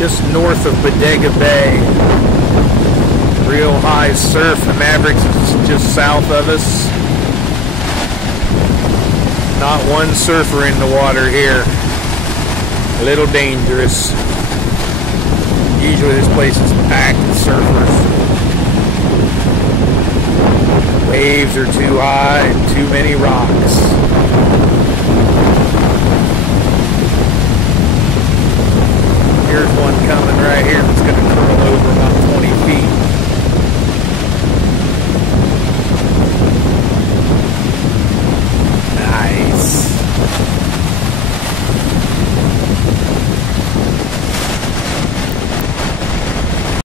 just north of Bodega Bay. Real high surf. The Mavericks is just south of us. Not one surfer in the water here. A little dangerous. Usually this place is packed with surfers. Waves are too high and too many rocks. Here's one coming right here that's going to curl over about 20 feet.